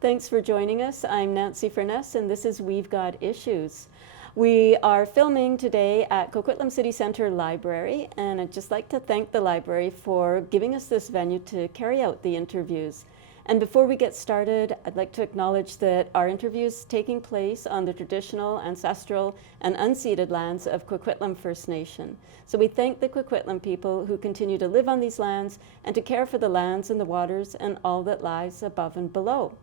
Thanks for joining us. I'm Nancy Furness, and this is We've Got Issues. We are filming today at Coquitlam City Centre Library, and I'd just like to thank the library for giving us this venue to carry out the interviews. And before we get started, I'd like to acknowledge that our interview is taking place on the traditional, ancestral, and unceded lands of Coquitlam First Nation. So we thank the Coquitlam people who continue to live on these lands and to care for the lands and the waters and all that lies above and below.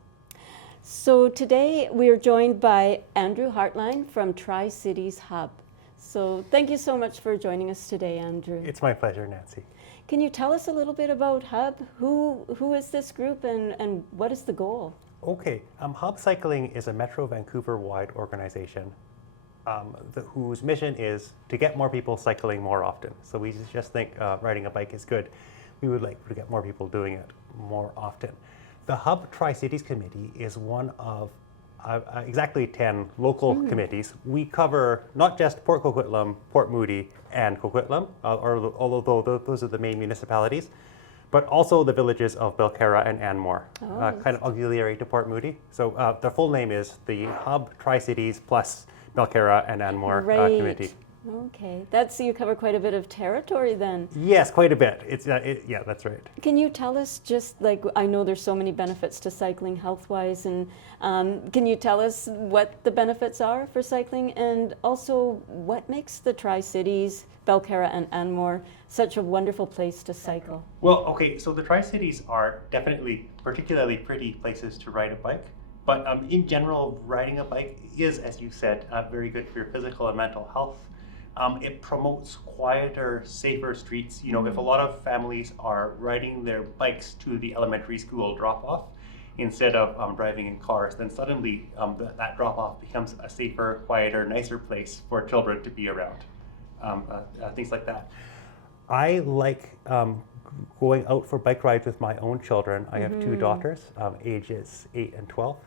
So today we are joined by Andrew Hartline from Tri-Cities HUB. So thank you so much for joining us today, Andrew. It's my pleasure, Nancy. Can you tell us a little bit about HUB? Who is this group and what is the goal? Okay, HUB Cycling is a Metro Vancouver-wide organization whose mission is to get more people cycling more often. So we just think riding a bike is good. We would like to get more people doing it more often. The HUB Tri-Cities Committee is one of exactly 10 local committees. We cover not just Port Coquitlam, Port Moody, and Coquitlam, although those are the main municipalities, but also the villages of Belcarra and Anmore, kind of auxiliary to Port Moody. So the full name is the HUB Tri-Cities plus Belcarra and Anmore Committee. Okay, you cover quite a bit of territory then. Yes, quite a bit. Yeah, that's right. Can you tell us just I know there's so many benefits to cycling health-wise, and can you tell us what the benefits are for cycling, and also what makes the Tri-Cities, Belcarra and Anmore, such a wonderful place to cycle? Well, okay, so the Tri-Cities are definitely particularly pretty places to ride a bike. But in general, riding a bike is, as you said, very good for your physical and mental health. It promotes quieter, safer streets. You know, if a lot of families are riding their bikes to the elementary school drop-off instead of driving in cars, then suddenly that drop-off becomes a safer, quieter, nicer place for children to be around. Things like that. I like going out for bike rides with my own children. I have two daughters, ages 8 and 12.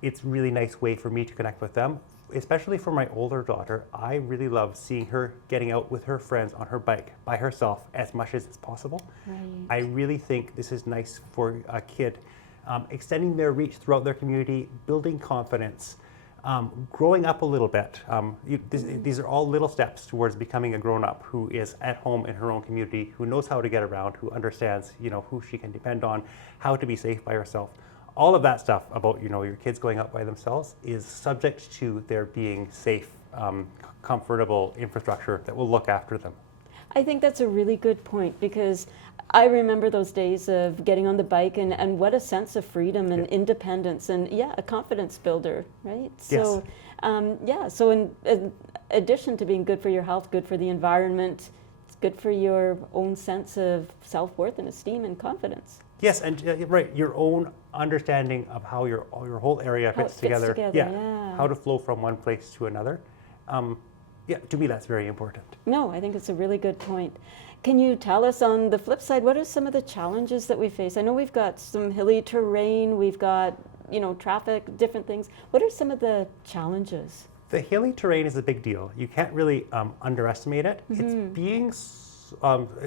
It's a really nice way for me to connect with them. Especially for my older daughter, I really love seeing her getting out with her friends on her bike by herself as much as it's possible. Right. I really think this is nice for a kid, extending their reach throughout their community, building confidence, growing up a little bit. These are all little steps towards becoming a grown-up who is at home in her own community, who knows how to get around, who understands, who she can depend on, how to be safe by herself. All of that stuff about, your kids going out by themselves is subject to there being safe, comfortable infrastructure that will look after them. I think that's a really good point, because I remember those days of getting on the bike and what a sense of freedom and independence and a confidence builder, right? Yes. So in addition to being good for your health, good for the environment, it's good for your own sense of self-worth and esteem and confidence. Yes, and right, your own understanding of how your whole area fits together. How to flow from one place to another. To me that's very important. No, I think it's a really good point. Can you tell us on the flip side, what are some of the challenges that we face? I know we've got some hilly terrain, we've got, traffic, different things. What are some of the challenges? The hilly terrain is a big deal. You can't really underestimate it. It's being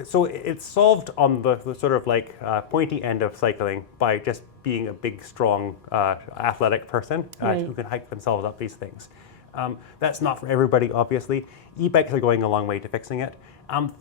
so it's solved on the sort of pointy end of cycling by just being a big, strong, athletic person who can hike themselves up these things. That's not for everybody, obviously. E-bikes are going a long way to fixing it.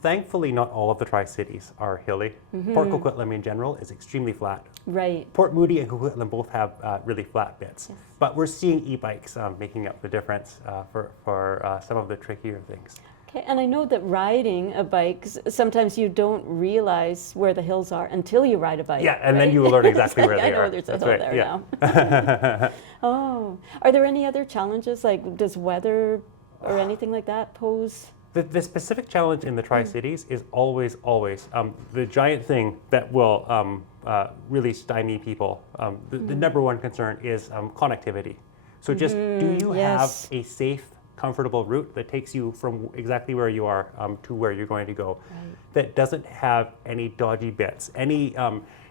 Thankfully, not all of the Tri-Cities are hilly. Port Coquitlam in general is extremely flat. Right. Port Moody and Coquitlam both have really flat bits. Yes. But we're seeing e-bikes making up the difference for some of the trickier things. Okay, and I know that riding a bike, sometimes you don't realize where the hills are until you ride a bike. Yeah, and then you will learn exactly where they are. I know there's a hill there now. Oh, are there any other challenges? Does weather or anything like that pose? The specific challenge in the Tri-Cities is always the giant thing that will really stymie people. The number one concern is connectivity. So just do you have a safe, comfortable route that takes you from exactly where you are to where you're going to go, that doesn't have any dodgy bits, any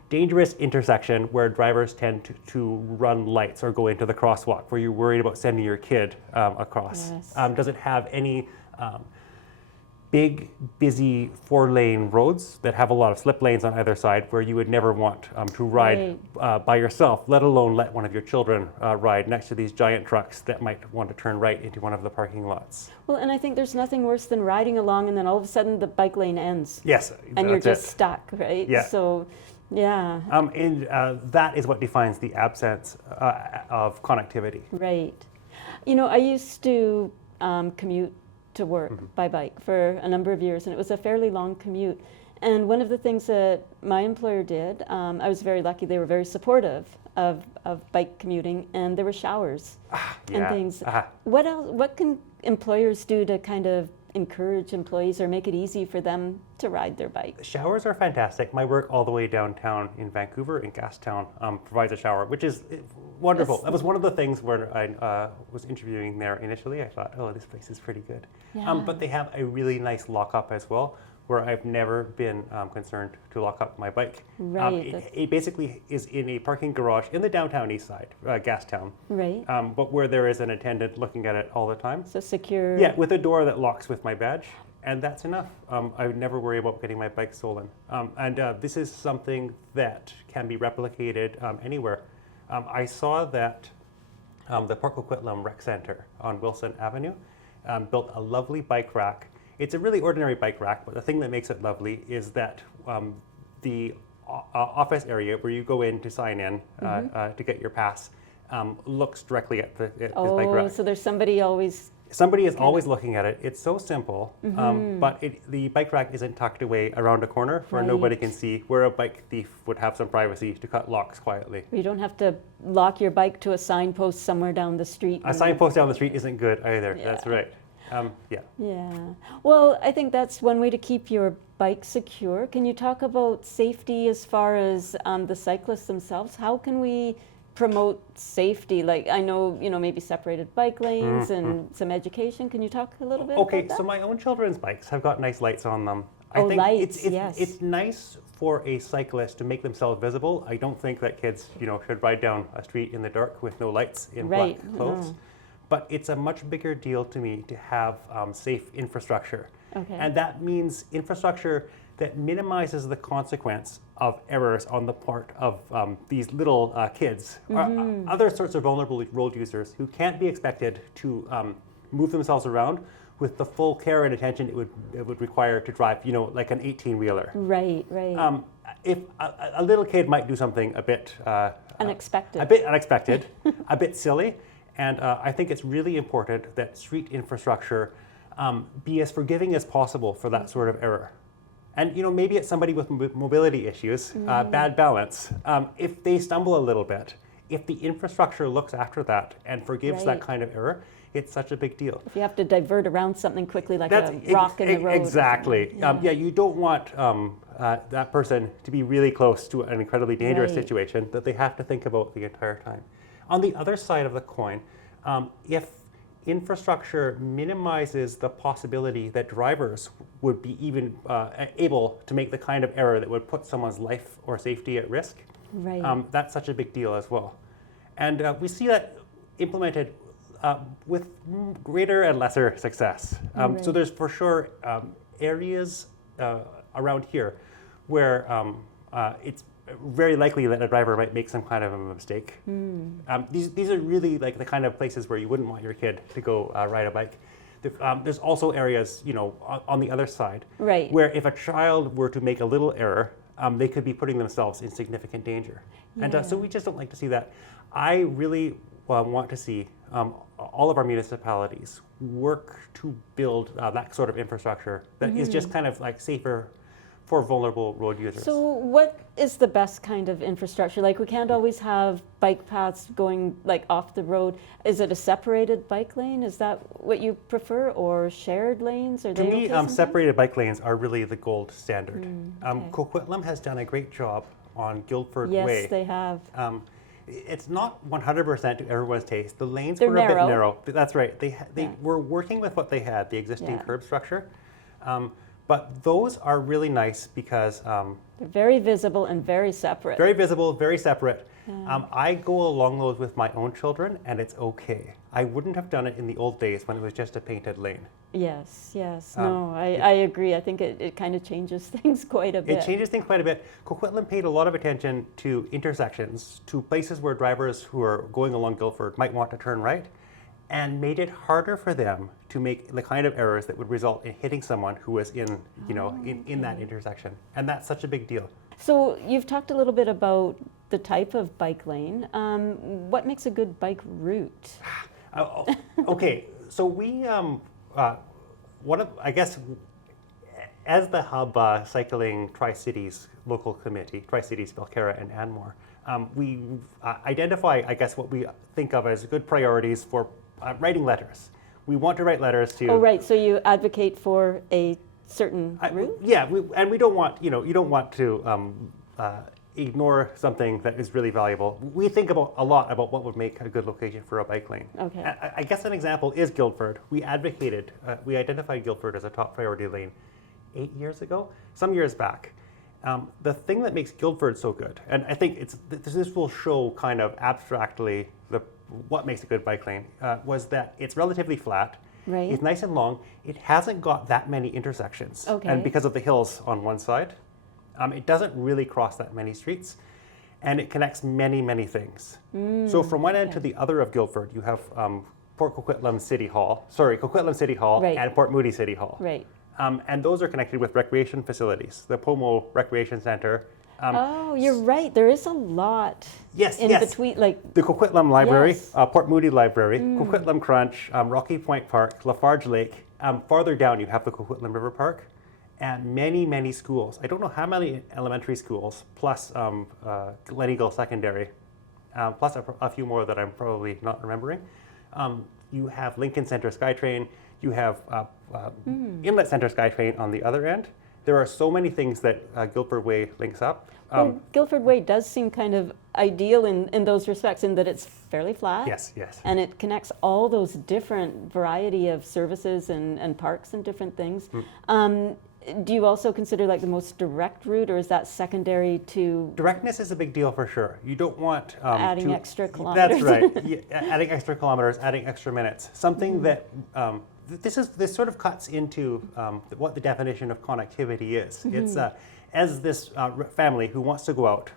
dangerous intersection where drivers tend to run lights or go into the crosswalk where you're worried about sending your kid across. Does it have any big, busy 4-lane roads that have a lot of slip lanes on either side where you would never want to ride by yourself, let alone let one of your children ride next to these giant trucks that might want to turn right into one of the parking lots. Well, and I think there's nothing worse than riding along and then all of a sudden the bike lane ends. Yes, and you're just stuck, right? Yeah. So, yeah. And that is what defines the absence of connectivity. Right. You know, I used to commute to work by bike for a number of years, and it was a fairly long commute. And one of the things that my employer did, I was very lucky, they were very supportive of bike commuting, and there were showers and things. What else? What can employers do to kind of encourage employees or make it easy for them to ride their bike? Showers are fantastic. My work all the way downtown in Vancouver, in Gastown, provides a shower, which is wonderful. Yes. That was one of the things where I was interviewing there initially. I thought, oh, this place is pretty good. Yeah. But they have a really nice lock-up as well, where I've never been concerned to lock up my bike. Right. It basically is in a parking garage in the downtown east side, Gastown. Right. But where there is an attendant looking at it all the time. So secure. Yeah, with a door that locks with my badge, and that's enough. I would never worry about getting my bike stolen. And this is something that can be replicated anywhere. I saw that the Port Coquitlam Rec Center on Wilson Avenue built a lovely bike rack. It's a really ordinary bike rack, but the thing that makes it lovely is that the office area where you go in to sign in to get your pass looks directly at this bike rack. So there's somebody always... Somebody is always looking at it. It's so simple, but the bike rack isn't tucked away around a corner where nobody can see, where a bike thief would have some privacy to cut locks quietly. You don't have to lock your bike to a signpost somewhere down the street. A signpost down the street isn't good either. Yeah. That's right. Yeah. Well, I think that's one way to keep your bike secure. Can you talk about safety as far as the cyclists themselves? How can we promote safety? Like, I know, maybe separated bike lanes and some education. Can you talk a little bit about that? So my own children's bikes have got nice lights on them. Oh, I think lights, it's nice for a cyclist to make themselves visible. I don't think that kids, should ride down a street in the dark with no lights in black clothes. No. But it's a much bigger deal to me to have safe infrastructure. Okay. And that means infrastructure that minimizes the consequence of errors on the part of these little kids, or other sorts of vulnerable road users who can't be expected to move themselves around with the full care and attention it would require to drive, like an 18-wheeler. Right. If a little kid might do something a bit Unexpected. a bit unexpected, a bit silly, and I think it's really important that street infrastructure be as forgiving as possible for that sort of error. And maybe it's somebody with mobility issues, bad balance. If they stumble a little bit, if the infrastructure looks after that and forgives that kind of error, it's such a big deal. If you have to divert around something quickly, like a rock in the road. Exactly. You don't want that person to be really close to an incredibly dangerous situation that they have to think about the entire time. On the other side of the coin, if infrastructure minimizes the possibility that drivers would be even able to make the kind of error that would put someone's life or safety at risk, that's such a big deal as well. And we see that implemented with greater and lesser success. So there's for sure areas around here where it's very likely that a driver might make some kind of a mistake. These are really like the kind of places where you wouldn't want your kid to go ride a bike. There's also areas, on the other side, where if a child were to make a little error, they could be putting themselves in significant danger. And so we just don't like to see that. I really want to see all of our municipalities work to build that sort of infrastructure that is just kind of like safer for vulnerable road users. So what is the best kind of infrastructure? Like, we can't always have bike paths going like off the road. Is it a separated bike lane? Is that what you prefer, or shared lanes? Are to me, separated bike lanes are really the gold standard. Okay. Coquitlam has done a great job on Guildford Way. Yes, they have. It's not 100% to everyone's taste. The lanes They're were a bit narrow. narrow. That's right. They were working with what they had, the existing curb structure. But those are really nice because They're very visible and very separate. very visible, very separate. I go along those with my own children, and it's okay. I wouldn't have done it in the old days when it was just a painted lane. Yes, no, I agree. I think it kind of changes things quite a bit. It changes things quite a bit. Coquitlam paid a lot of attention to intersections, to places where drivers who are going along Guildford might want to turn right, and made it harder for them to make the kind of errors that would result in hitting someone who was in that intersection. And that's such a big deal. So you've talked a little bit about the type of bike lane. What makes a good bike route? Okay, so we I guess as the HUB Cycling Tri-Cities local committee, Tri-Cities, Belcarra, and Anmore, we identify, I guess, what we think of as good priorities for writing letters. We want to write letters to. Oh, right. So you advocate for a certain route? Yeah, and we don't want, you don't want to ignore something that is really valuable. We think a lot about what would make a good location for a bike lane. Okay. I guess an example is Guildford. We identified Guildford as a top priority lane 8 years ago, some years back. The thing that makes Guildford so good, and I think this will show kind of abstractly what makes a good bike lane, was that it's relatively flat. Right. It's nice and long. It hasn't got that many intersections. Okay. And because of the hills on one side, it doesn't really cross that many streets, and it connects many, many things. So from one end to the other of Guildford, you have Coquitlam City Hall, Right. and Port Moody City Hall. Right. And those are connected with recreation facilities, the Pomo Recreation Center. Oh, you're right. There is a lot Yes, in yes. between, like, The Coquitlam Library, Yes. Port Moody Library, Coquitlam Crunch, Rocky Point Park, Lafarge Lake. Farther down, you have the Coquitlam River Park, and many, many schools. I don't know how many elementary schools, plus Glen Eagle Secondary, plus a few more that I'm probably not remembering. You have Lincoln Center SkyTrain. You have Inlet Center SkyTrain on the other end. There are so many things that Guildford Way links up. well, Guildford Way does seem kind of ideal in those respects, in that it's fairly flat. Yes, yes. And it connects all those different variety of services and parks and different things. Do you also consider like the most direct route, or is that secondary to Directness is a big deal for sure. You don't want adding extra kilometers? That's right. Yeah, adding extra kilometers, adding extra minutes. Something that this sort of cuts into what the definition of connectivity is. It's as this family who wants to go out.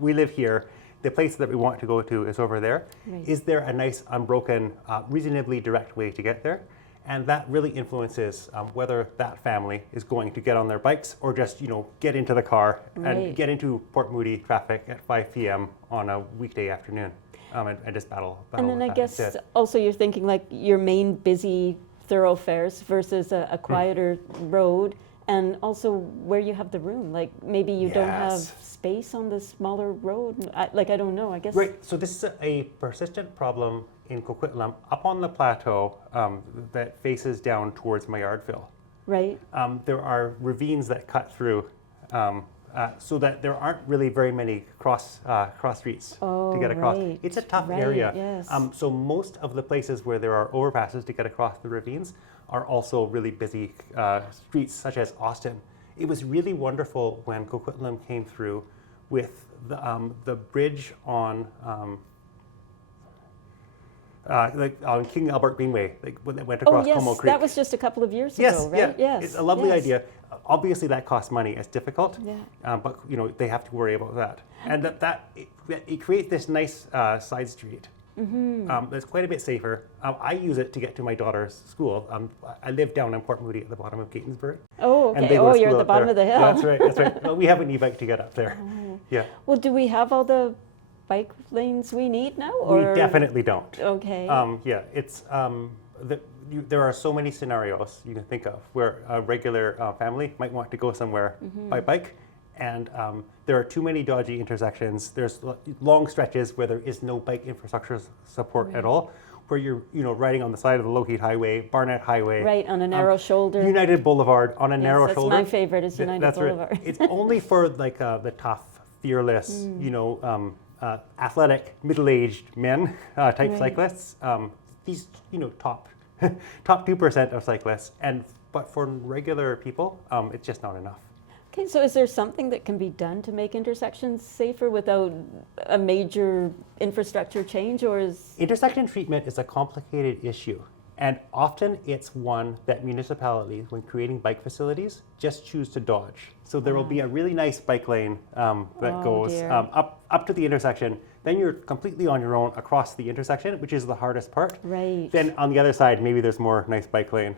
We live here. The place that we want to go to is over there. Right. Is there a nice, unbroken, reasonably direct way to get there? And that really influences whether that family is going to get on their bikes or just, get into the car Right. and get into Port Moody traffic at 5 p.m. on a weekday afternoon and just battle And then with I that guess instead. also you're thinking like your main busy thoroughfares versus a quieter road, and also where you have the room. Like maybe you don't have Yes. space on the smaller road. I don't know. I guess. Right, so this is a persistent problem in Coquitlam up on the plateau that faces down towards Maillardville. Right. There are ravines that cut through so that there aren't really very many cross streets to get across. right, It's a tough right, area. yes. So most of the places where there are overpasses to get across the ravines are also really busy streets, such as Austin. It was really wonderful when Coquitlam came through with the bridge on on King Albert Greenway, when it went across Como yes, Creek. that was just a couple of years Yes, ago, right? yeah, Yes, it's a lovely yes. idea. Obviously, that costs money. It's difficult, Yeah. but they have to worry about that. And it creates this nice side street that's quite a bit safer. I use it to get to my daughter's school. I live down in Port Moody at the bottom of Gatonsbury. Oh, and okay. they go Oh, to you're school at the up bottom there. of the hill. Yeah, that's right. That's right. Well, we have an e-bike to get up there. Yeah, Well, do we have all the bike lanes we need now? we Or definitely don't. Okay. Yeah, it's there are so many scenarios you can think of where a regular family might want to go somewhere by bike, and there are too many dodgy intersections. There's long stretches where there is no bike infrastructure support at all, where you're riding on the side of the Lougheed Highway, Barnett Highway, right, on a narrow shoulder. United Boulevard on a narrow that's shoulder. my favorite is Th- United that's right. Boulevard. It's only for like the tough, fearless, athletic, middle-aged men type Right. cyclists. These top 2% of cyclists, but for regular people, it's just not enough. Okay, so is there something that can be done to make intersections safer without a major infrastructure change, or is... Intersection treatment is a complicated issue, and often it's one that municipalities, when creating bike facilities, just choose to dodge. So there will be a really nice bike lane that goes up to the intersection. Then you're completely on your own across the intersection, which is the hardest part. Right. Then on the other side, maybe there's more nice bike lane.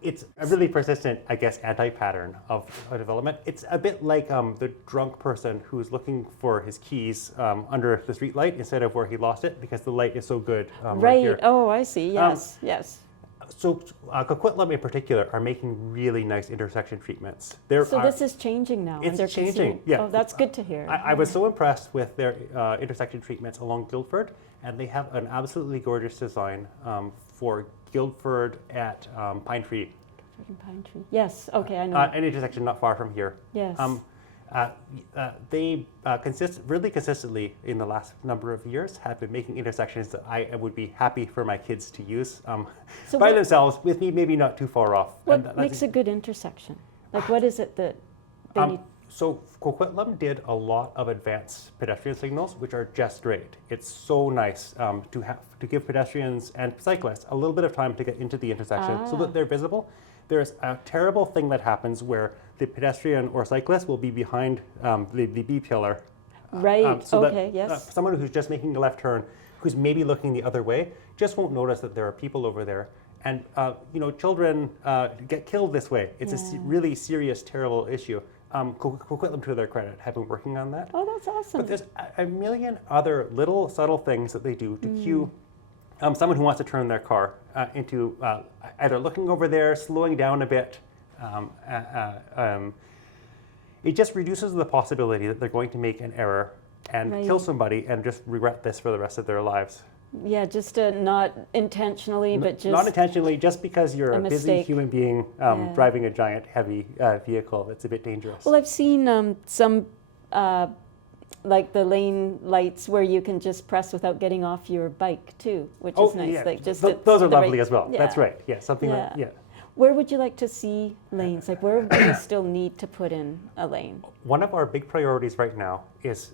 It's a really persistent, I guess, anti-pattern of development. It's a bit like the drunk person who's looking for his keys under the street light instead of where he lost it because the light is so good right here. Oh, I see. Yes, yes. So Coquitlam in particular are making really nice intersection treatments. So this is changing now. It's changing, yeah. Oh, that's good to hear. I was so impressed with their intersection treatments along Guildford, and they have an absolutely gorgeous design for Guildford at Pine Tree. Guildford and Pine Tree. Yes. Okay, I know. An intersection not far from here. Yes. They really consistently in the last number of years have been making intersections that I would be happy for my kids to use by themselves, with me maybe not too far off. What makes a good intersection? Like, what is it that they need? So Coquitlam did a lot of advanced pedestrian signals, which are just great. It's so nice to give pedestrians and cyclists a little bit of time to get into the intersection so that they're visible. There's a terrible thing that happens where the pedestrian or cyclist will be behind the B pillar. Right, so okay, that, yes. Someone who's just making a left turn, who's maybe looking the other way, just won't notice that there are people over there. And children get killed this way. It's a really serious, terrible issue. Coquitlam, to their credit, have been working on that. Oh, that's awesome. But there's a million other little subtle things that they do to cue someone who wants to turn their car into either looking over there, slowing down a bit. It just reduces the possibility that they're going to make an error and kill somebody and just regret this for the rest of their lives. Yeah, just not intentionally, but just... Not intentionally, just because you're a busy human being driving a giant, heavy vehicle. It's a bit dangerous. Well, I've seen some, like the lane lights where you can just press without getting off your bike too, which is nice. Yeah. Like just those are lovely as well. Yeah. That's right. Yeah, something like, Where would you like to see lanes? Like, where do you still need to put in a lane? One of our big priorities right now is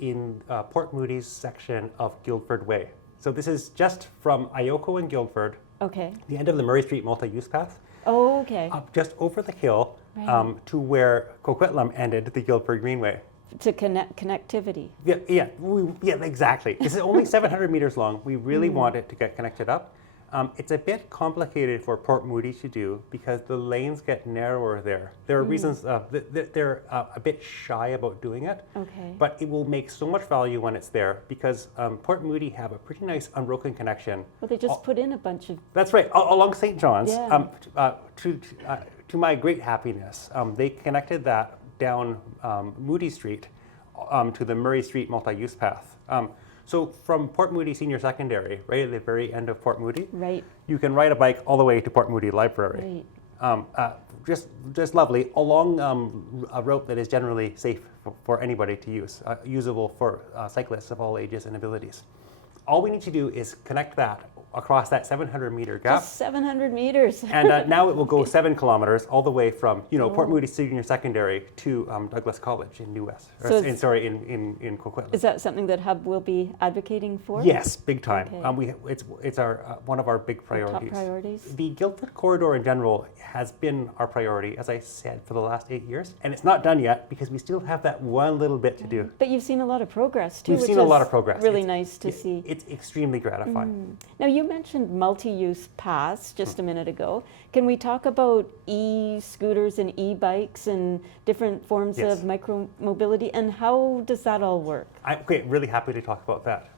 in Port Moody's section of Guildford Way. So this is just from Ioko and Guildford, the end of the Murray Street multi-use path, up just over the hill to where Coquitlam ended the Guildford Greenway. To connectivity. Yeah, exactly. This is only 700 meters long. We really want it to get connected up. It's a bit complicated for Port Moody to do because the lanes get narrower there. There are reasons they're a bit shy about doing it, but it will make so much value when it's there because Port Moody have a pretty nice unbroken connection. Well, they just put in a bunch of... That's right, along St. John's. To my great happiness, they connected that down Moody Street to the Murray Street multi-use path. So from Port Moody Senior Secondary, right at the very end of Port Moody, you can ride a bike all the way to Port Moody Library. Just lovely, along a route that is generally safe for anybody to use, usable for cyclists of all ages and abilities. All we need to do is connect that across that 700-meter gap. Just 700 meters. And now it will go 7 kilometers all the way from Port Moody Senior Secondary to Douglas College in New West. In Coquitlam. Is that something that HUB will be advocating for? Yes, big time. It's our one of our big priorities. Top priorities. The Guildford corridor in general has been our priority, as I said, for the last 8 years, and it's not done yet because we still have that one little bit to do. But you've seen a lot of progress too. We've seen a lot of progress. Really nice to see. It's extremely gratifying. Now you mentioned multi-use paths just a minute ago. Can we talk about e-scooters and e-bikes and different forms of micro-mobility, and how does that all work? Really happy to talk about that.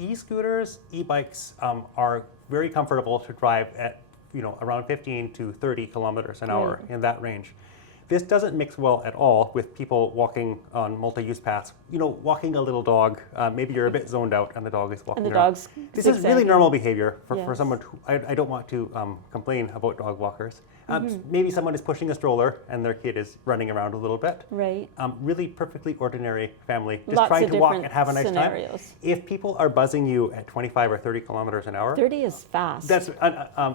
E-scooters, e-bikes are very comfortable to drive at around 15 to 30 kilometers an hour in that range. This doesn't mix well at all with people walking on multi-use paths. Walking a little dog, maybe you're a bit zoned out and the dog is walking around. This is really normal behavior for someone who, I don't want to complain about dog walkers. Maybe someone is pushing a stroller and their kid is running around a little bit. Right. Really perfectly ordinary family, just Lots trying of to walk and have a nice scenarios. time. If people are buzzing you at 25 or 30 kilometers an hour. 30 is fast. That's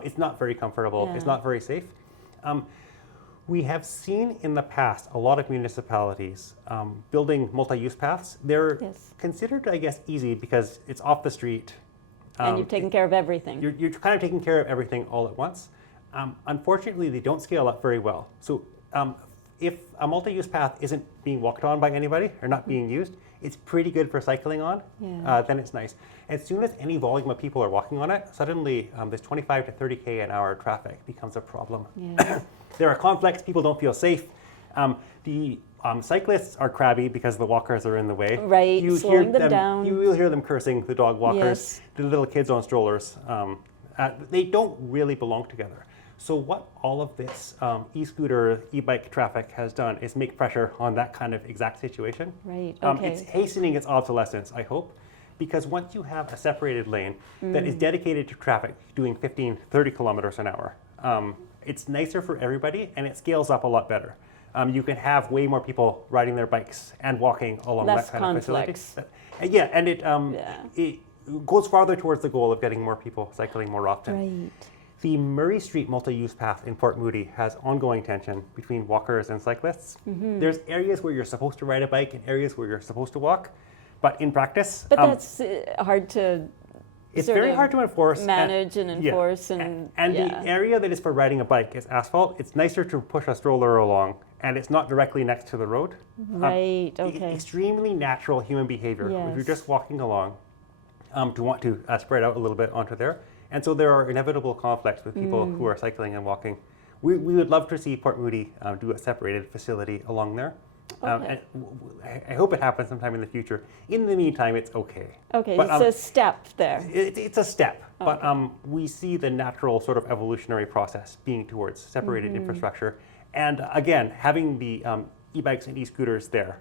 it's not very comfortable. It's not very safe. We have seen in the past a lot of municipalities building multi-use paths. They're Yes. considered, I guess, easy because it's off the street. And you've taken care of everything. You're kind of taking care of everything all at once. Unfortunately, they don't scale up very well. So if a multi-use path isn't being walked on by anybody or not being used, it's pretty good for cycling on. Yeah. Then it's nice. As soon as any volume of people are walking on it, suddenly this 25 to 30K an hour traffic becomes a problem. Yeah. There are conflicts, people don't feel safe. The cyclists are crabby because the walkers are in the way. Right, slowing them down. You will hear them cursing, the dog walkers, Yes. the little kids on strollers. They don't really belong together. So what all of this e-scooter, e-bike traffic has done is make pressure on that kind of exact situation. Right, okay. It's hastening its obsolescence, I hope, because once you have a separated lane that is dedicated to traffic doing 15, 30 kilometers an hour, it's nicer for everybody and it scales up a lot better. You can have way more people riding their bikes and walking along Less that kind conflicts. of facility. Yeah, and it goes farther towards the goal of getting more people cycling more often. Right. The Murray Street multi-use path in Port Moody has ongoing tension between walkers and cyclists. There's areas where you're supposed to ride a bike and areas where you're supposed to walk, but in practice, But that's hard to it's sort very of hard to enforce. manage and yeah. enforce. And the area that is for riding a bike is asphalt. It's nicer to push a stroller along, and it's not directly next to the road. Right, okay. Extremely natural human behavior. If you're Yes. just walking along, to want to spread out a little bit onto there. And so there are inevitable conflicts with people who are cycling and walking. We would love to see Port Moody do a separated facility along there. Okay. And I hope it happens sometime in the future. In the meantime, it's okay. Okay, But, it's a step there. It's a step, but we see the natural sort of evolutionary process being towards separated infrastructure. And again, having the e-bikes and e-scooters there,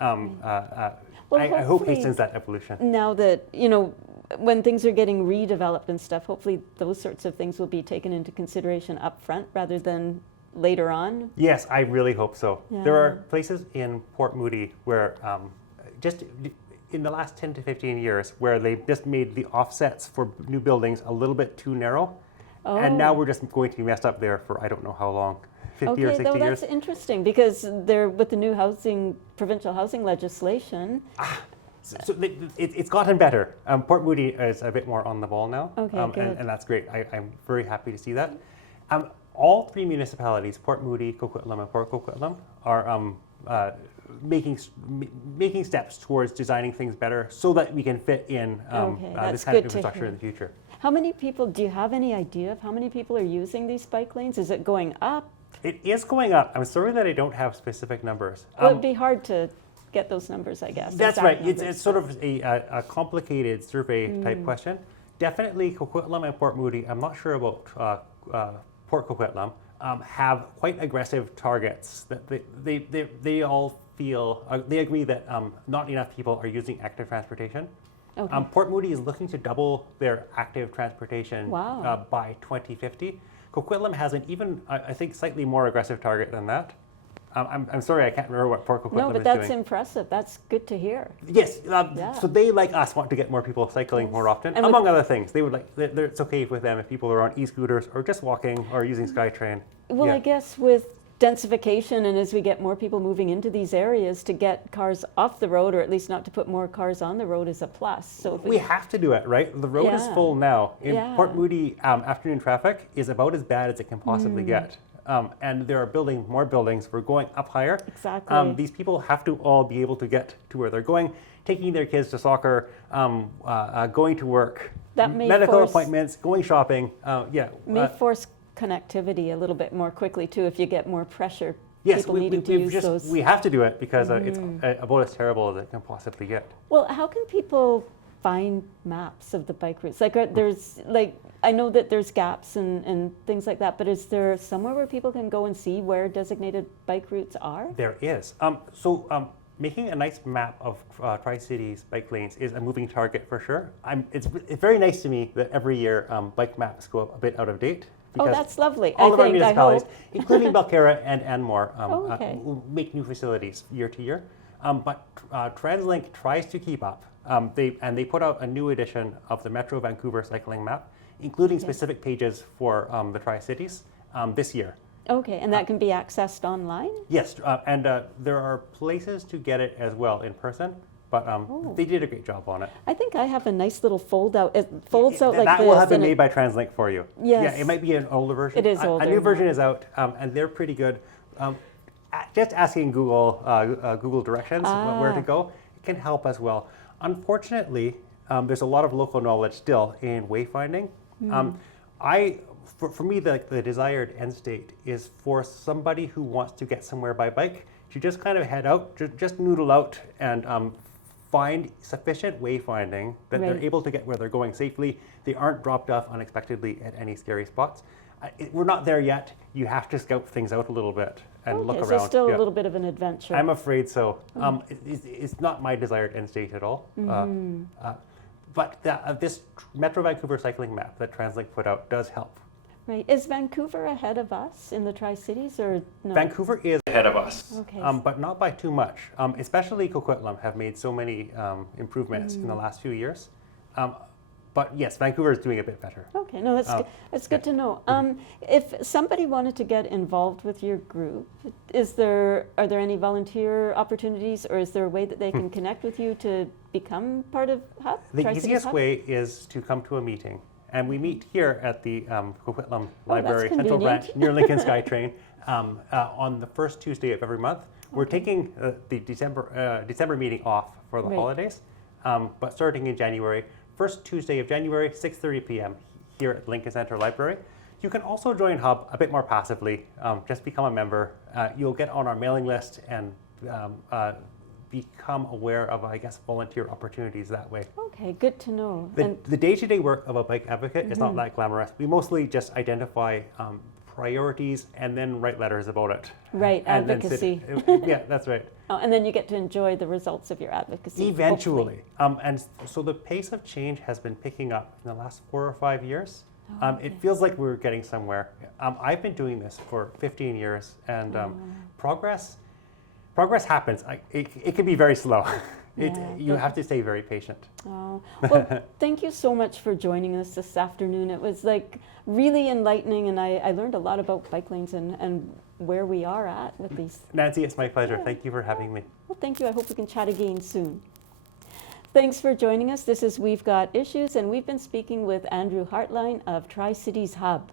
I hope hopefully hastens that evolution. Now that, when things are getting redeveloped and stuff, hopefully those sorts of things will be taken into consideration up front rather than later on. Yes, I really hope so. Yeah. There are places in Port Moody where just in the last 10 to 15 years where they just made the offsets for new buildings a little bit too narrow. And now we're just going to be messed up there for I don't know how long, 50 or 60 though years. that's interesting because they're with the new provincial housing legislation. So it's gotten better. Port Moody is a bit more on the ball now, Okay, good. and that's great. I'm very happy to see that. All three municipalities, Port Moody, Coquitlam, and Port Coquitlam, are making steps towards designing things better so that we can fit in this kind of infrastructure in the future. How many people, do you have any idea of how many people are using these bike lanes? Is it going up? It is going up. I'm sorry that I don't have specific numbers. Well, it'd be hard to get those numbers, I guess. That's exact right. numbers, It's sort of a complicated survey type question. Definitely Coquitlam and Port Moody, I'm not sure about Port Coquitlam, have quite aggressive targets that they all feel, they agree that not enough people are using active transportation. Okay. Port Moody is looking to double their active transportation Wow. by 2050. Coquitlam has an even, I think, slightly more aggressive target than that. I'm sorry, I can't remember what Port Coquitlam is doing. No, but that's impressive. That's good to hear. Yes, Yeah. so they, like us, want to get more people cycling more often, And among other things. They would it's okay with them if people are on e-scooters or just walking or using SkyTrain. Well, Yeah. I guess with densification and as we get more people moving into these areas, to get cars off the road or at least not to put more cars on the road is a plus. So if We have to do it, right? The road is Yeah. full now. In Yeah. Port Moody, afternoon traffic is about as bad as it can possibly get. And there are building more buildings. We're going up higher. Exactly. These people have to all be able to get to where they're going, taking their kids to soccer, going to work, That may medical force- appointments, going shopping. may force connectivity a little bit more quickly too if you get more pressure. Yes, people needing to use those. we have to do it because it's about as terrible as it can possibly get. Well, how can people find maps of the bike routes? Like, I know that there's gaps and things like that, but is there somewhere where people can go and see where designated bike routes are? There is. Making a nice map of Tri-Cities bike lanes is a moving target for sure. It's very nice to me that every year bike maps go a bit out of date. Oh, because that's lovely. All of our I municipalities, hope. including Belcarra and Anmore, okay. make new facilities year to year. But TransLink tries to keep up. They put out a new edition of the Metro Vancouver cycling map, including specific pages for the Tri-Cities this year. Okay, and that can be accessed online? Yes, and there are places to get it as well in person, but they did a great job on it. I think I have a nice little fold out. It folds out like this. That will have been and made by TransLink for you. Yes. Yeah, it might be an older version. It is A older new version now. is out, and they're pretty good. Just asking Google directions where to go, it can help as well. Unfortunately, there's a lot of local knowledge still in wayfinding. For me, the desired end state is for somebody who wants to get somewhere by bike to just kind of head out, just noodle out and find sufficient wayfinding that they're Right. able to get where they're going safely. They aren't dropped off unexpectedly at any scary spots. We're not there yet. You have to scout things out a little bit and look Okay, around. so still Yeah. a little bit of an adventure. I'm afraid so. It's not my desired end state at all. But this Metro Vancouver cycling map that TransLink put out does help. Right. Is Vancouver ahead of us in the Tri-Cities or no? Vancouver is ahead of us, Okay. but not by too much. Especially Coquitlam have made so many improvements in the last few years. But yes, Vancouver is doing a bit better. Okay, no, that's good to know. If somebody wanted to get involved with your group, are there any volunteer opportunities, or is there a way that they can connect with you to become part of HUB? The Tri-Cities easiest HUB? way is to come to a meeting. And we meet here at the Coquitlam Library Central convenient. Branch near Lincoln SkyTrain on the first Tuesday of every month. We're taking the December meeting off for the Right. holidays, but starting in January, first Tuesday of January, 6:30 p.m. here at Lincoln Center Library. You can also join HUB a bit more passively. Just become a member. You'll get on our mailing list and become aware of, I guess, volunteer opportunities that way. Okay, good to know. The day-to-day work of a bike advocate is not that glamorous. We mostly just identify priorities and then write letters about it. Right, And then sit- advocacy. Yeah, that's right. And then you get to enjoy the results of your advocacy. Eventually. And so the pace of change has been picking up in the last 4 or 5 years. It feels like we're getting somewhere. I've been doing this for 15 years, and progress happens. It can be very slow. You have to stay very patient. Oh, well, thank you so much for joining us this afternoon. It was like really enlightening, and I learned a lot about bike lanes and where we are at with these. Nancy, it's my pleasure. Thank you for having me. Well, thank you. I hope we can chat again soon. Thanks for joining us. This is We've Got Issues, and we've been speaking with Andrew Hartline of Tri-Cities HUB.